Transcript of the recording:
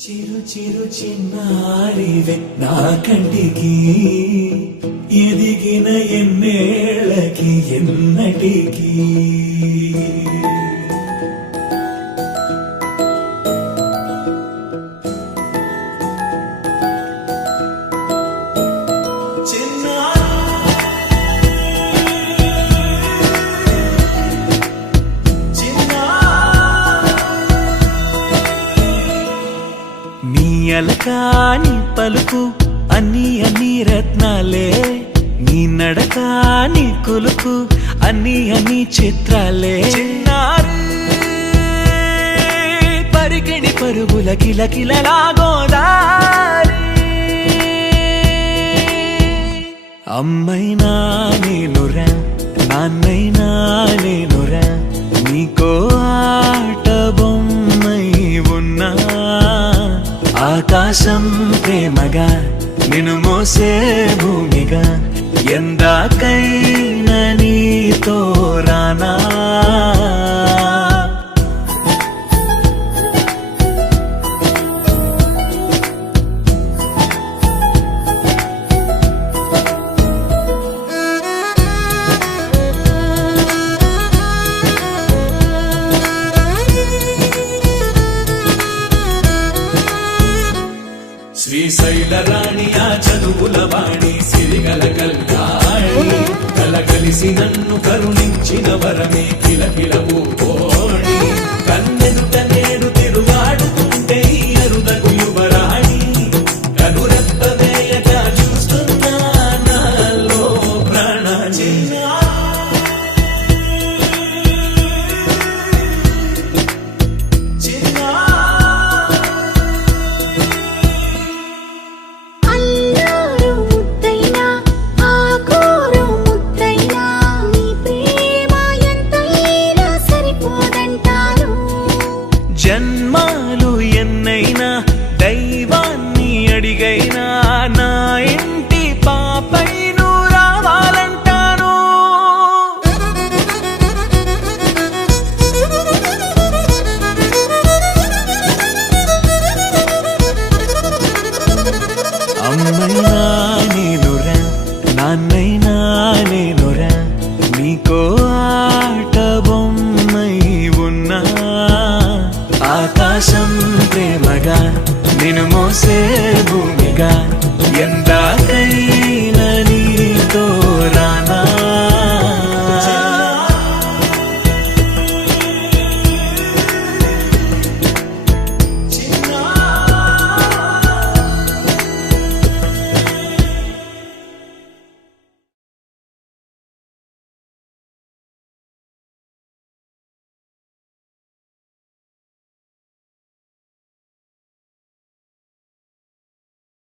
చిరు చిరు చిన్నారివే నా కంటికి ఎదిగిన ఎన్నేళ్ళకి ఎన్నటికి అలకాని పలుకు అన్ని అన్ని రత్నాలే నీ నడకాని కులుకు అన్ని అన్ని చిత్రాలే చిన్నారు పరికిణి పరుగుల కిలకిలలా గోదారి అమ్మైనా నేనురా నాన్నైనా నేనురా నీకో ఆట బొమ్మై ఉన్నా ఆకాశం ప్రేమగా నిన్ను మోసే భూమిగా ఎందాకైనా నీతో రానా శ్రీశైల రాణి ఆ చదువుల వాణి సిరిగల కల్యాణి కలగలిసి నన్ను కరుణించిన వరమే కిలకిలవు కోణి కన్నెదుట నేడు తిరుగాడుతుంటే అరుదగు యువరాణి కనురెప్ప వేయక చూస్తున్నా నాలో ప్రాణ జన్మాలు ఎన్నైనా దైవాన్ని అడిగైనా నా ఇంటి పాపై నువ్వు రావాలంటాను అమ్మైనా నేనురా నాన్నైనా నేనురా నీకో ఆట బొమ్మై ఉన్నా ఆకాశం ప్రేమగా నిన్ను మోసే భూమిగా ఎంత